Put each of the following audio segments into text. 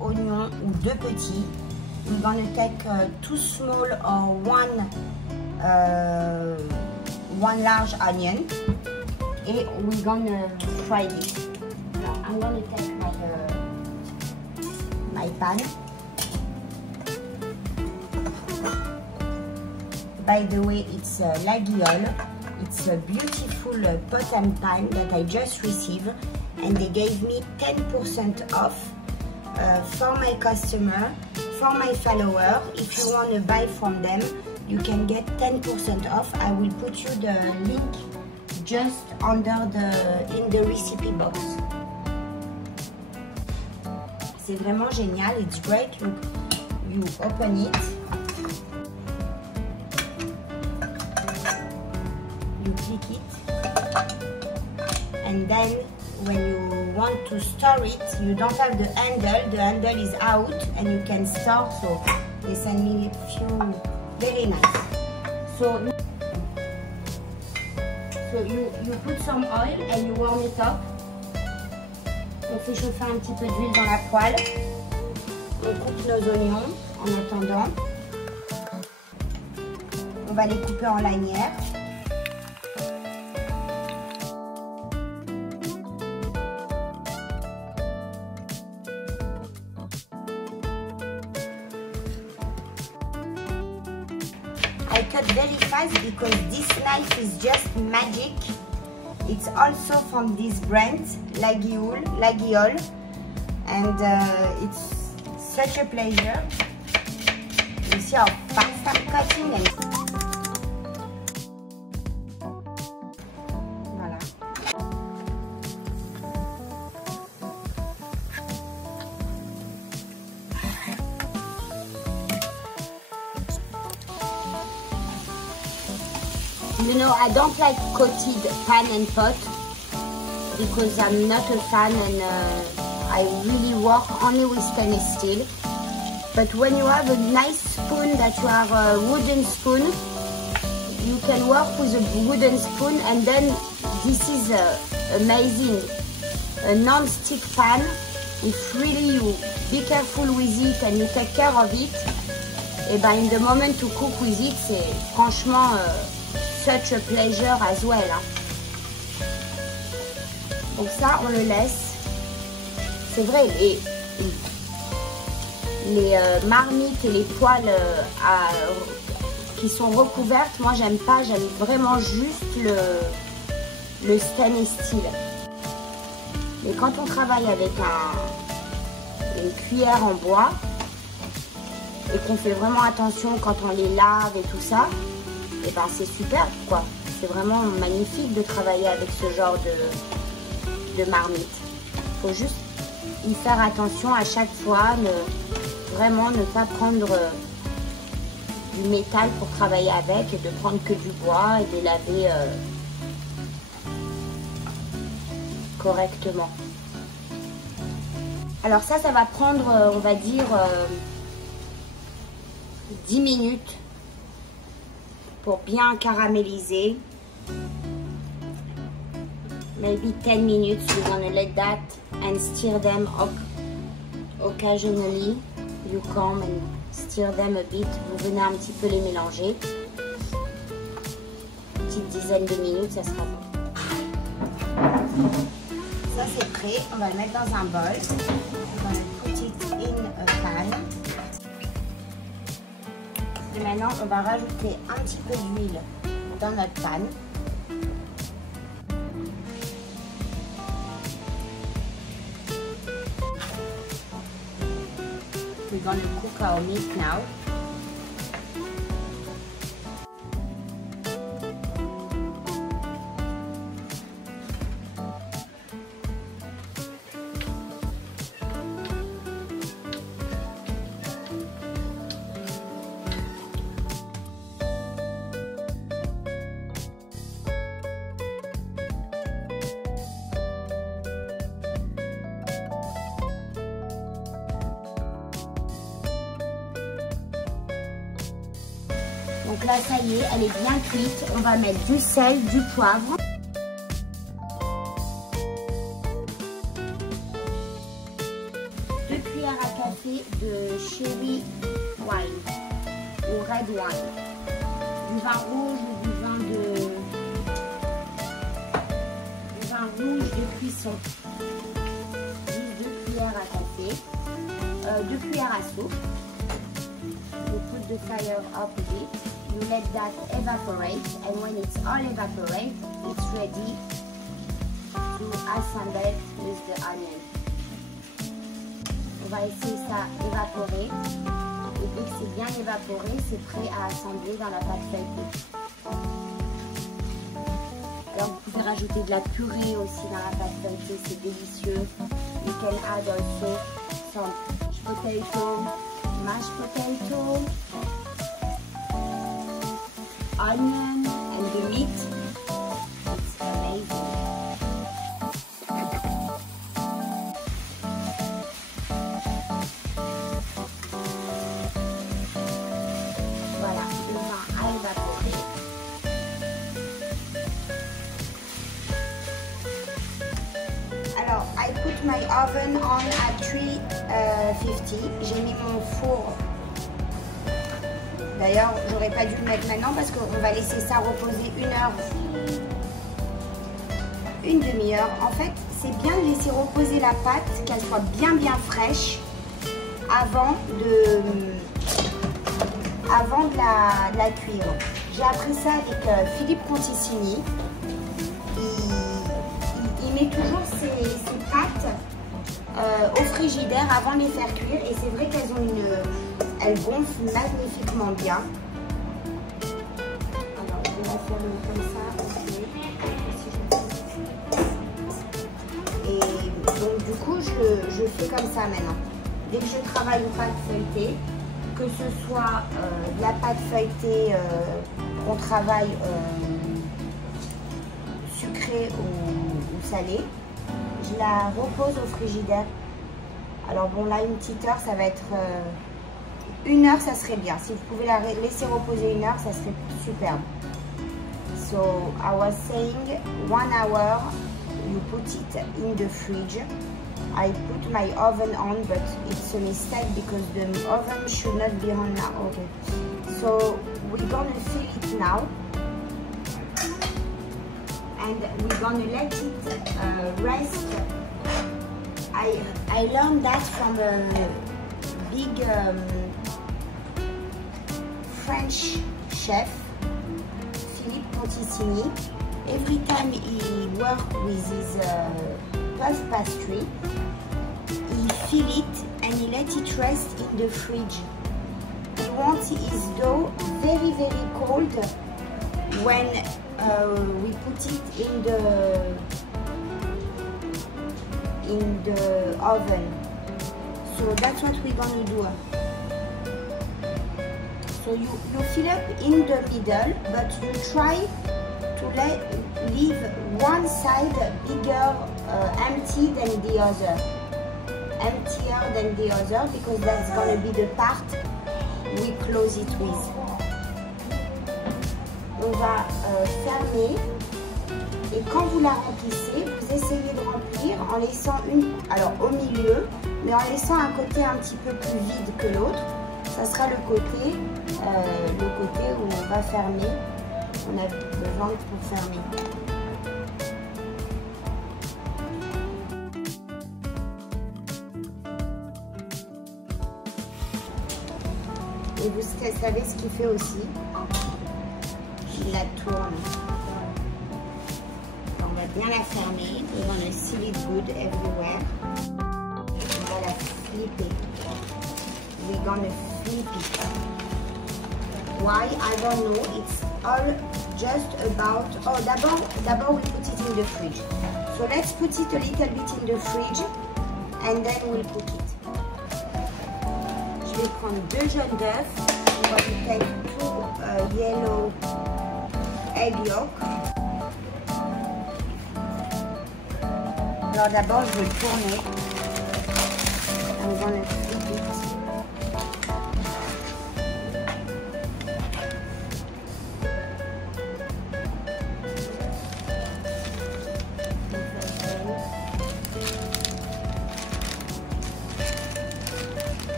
oignons ou 2 petits. We're gonna take 2 small or one large onion, and we're gonna fry it. Now I'm gonna take my pan. By the way, it's La Guiole. It's a beautiful pot and pan that I just received, and they gave me 10% off for my customer, for my follower. If you want to buy from them, you can get 10% off. I will put you the link just in the recipe box. C'est vraiment génial. It's great. You open it. You click it, and then when you want to store it, you don't have the handle is out, and you can store. So they send me a few, very nice. So you put some oil and you warm it up. On fait chauffer un petit peu d'huile dans la poêle. On coupe nos oignons en attendant. On va les couper en lanières. I cut very fast because this knife is just magic. It's also from this brand, La Guiole, and it's such a pleasure. You see how fast I'm cutting, and voilà. You know, I don't like coated pan and pot because I'm not a fan, and I really work only with stainless steel. But when you have a nice spoon that you have a wooden spoon, you can work with a wooden spoon, and then this is amazing. A non-stick pan, if really you be careful with it and you take care of it, et ben in the moment to cook with it, c'est franchement such a pleasure as well. Hein. Donc ça, on le laisse. C'est vrai, les marmites et les poêles qui sont recouvertes, moi j'aime pas, j'aime vraiment juste le stainless steel. Mais quand on travaille avec une cuillère en bois et qu'on fait vraiment attention quand on les lave et tout ça, et ben c'est super quoi. C'est vraiment magnifique de travailler avec ce genre de marmite. Il faut juste y faire attention à chaque fois, vraiment ne pas prendre du métal pour travailler avec, et de prendre que du bois et de laver correctement. Alors ça va prendre, on va dire, 10 minutes pour bien caraméliser. Maybe 10 minutes. You're gonna let that and stir them up occasionally. You come and stir them a bit. Vous venez un petit peu les mélanger. Une petite dizaine de minutes, ça sera bon. Ça c'est prêt. On va le mettre dans un bol. On va put it in a pan. Et maintenant, on va rajouter un petit peu d'huile dans notre pan. We're gonna cook our meat now. Donc là, ça y est, elle est bien cuite. On va mettre du sel, du poivre. Deux cuillères à bouteille de cherry wine ou red wine. Du vin rouge ou du vin rouge de cuisson. 2 cuillères à café, 2 cuillères à soupe. You put the fire up a bit. You let that evaporate, and when it's all evaporate, it's ready to assemble with the onion. On va laisser ça évaporer. Et dès que c'est bien évaporé, c'est prêt à assembler dans la pâte feuilletée. Alors vous pouvez rajouter de la purée aussi dans la pâte feuilletée, c'est délicieux. You can add also some potato, mashed potato, onion and the meat. It's amazing. Voilà, le vin a évaporé. Alors, I put my oven on at 350. J'ai mis mon four. D'ailleurs, j'aurais pas dû le mettre maintenant parce qu'on va laisser ça reposer 1 heure, 1 demi-heure. En fait, c'est bien de laisser reposer la pâte, qu'elle soit bien fraîche avant de la cuire. J'ai appris ça avec Philippe Conticini. Il met toujours ses pâtes au frigidaire avant de les faire cuire et c'est vrai qu'elles ont elles gonflent magnifiquement bien. Alors on va faire comme ça. Et donc du coup je fais comme ça maintenant. Dès que je travaille aux pâtes feuilletées, que ce soit de la pâte feuilletée qu'on travaille sucrée ou salée, je la repose au frigidaire. Alors bon là une petite heure ça va être 1 heure ça serait bien. Si vous pouvez la laisser reposer 1 heure ça serait superbe. So I was saying 1 hour you put it in the fridge. I put my oven on but it's a mistake because the oven should not be on now. Okay. So we're gonna fill it now. And we're gonna let it rest. I learned that from a big French chef, Philippe Conticini. Every time he works with his puff pastry, he fill it and he let it rest in the fridge. He wants his dough very cold when we put it in the oven. So that's what we're gonna do. So you fill up in the middle, but you try to leave one side bigger, empty than the other. Emptier than the other, because that's gonna be the part we close it with. On va fermer et quand vous la remplissez, vous essayez de remplir en laissant alors au milieu, mais en laissant un côté un petit peu plus vide que l'autre. Ça sera le côté où on va fermer. On a le ventre pour fermer. Et vous savez ce qu'il fait aussi? Il la tourne. On va bien la fermer. We're gonna seal it good everywhere. On va la flipper. We're gonna flip it. Why? I don't know. It's all just about. Oh, d'abord we put it in the fridge. So let's put it a little bit in the fridge and then we'll cook it. Je vais prendre 2 jaunes d'œufs. On va take 2 yellow egg yolk. Alors d'abord je vais le tourner. I'm gonna flip it.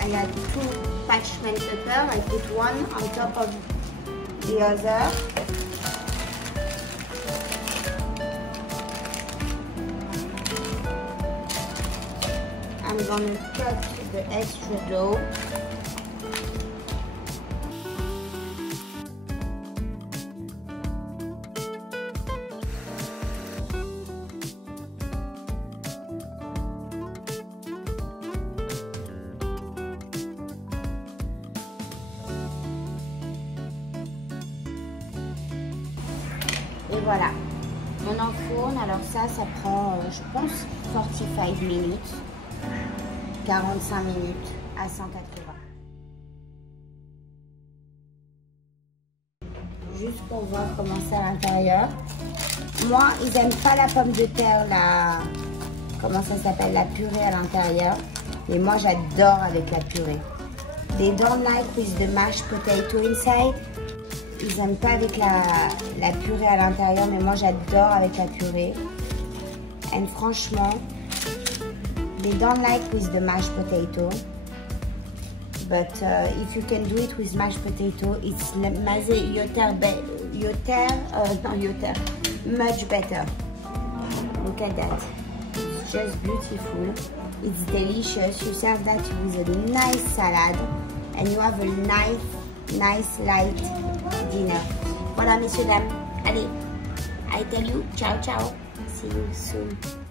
I had 2 parchment paper. I put one on top of the other. I'm gonna cut the extra dough. Et voilà, on enfourne. Alors ça prend, je pense, 45 minutes, 45 minutes à 180. Juste pour voir comment c'est à l'intérieur. Moi, ils n'aiment pas la pomme de terre, comment ça s'appelle, la purée à l'intérieur. Mais moi, j'adore avec la purée. They don't like with the mashed potato inside. Ils n'aiment pas avec la purée à l'intérieur, mais moi j'adore avec la purée. Et franchement, they don't like with the mashed potato. But if you can do it with mashed potato, it's much better. Look at that. It's just beautiful. It's delicious. You serve that with a nice salad and you have a nice light dinner. Voilà, messieurs, dames. Allez, I tell you, ciao, ciao. See you soon.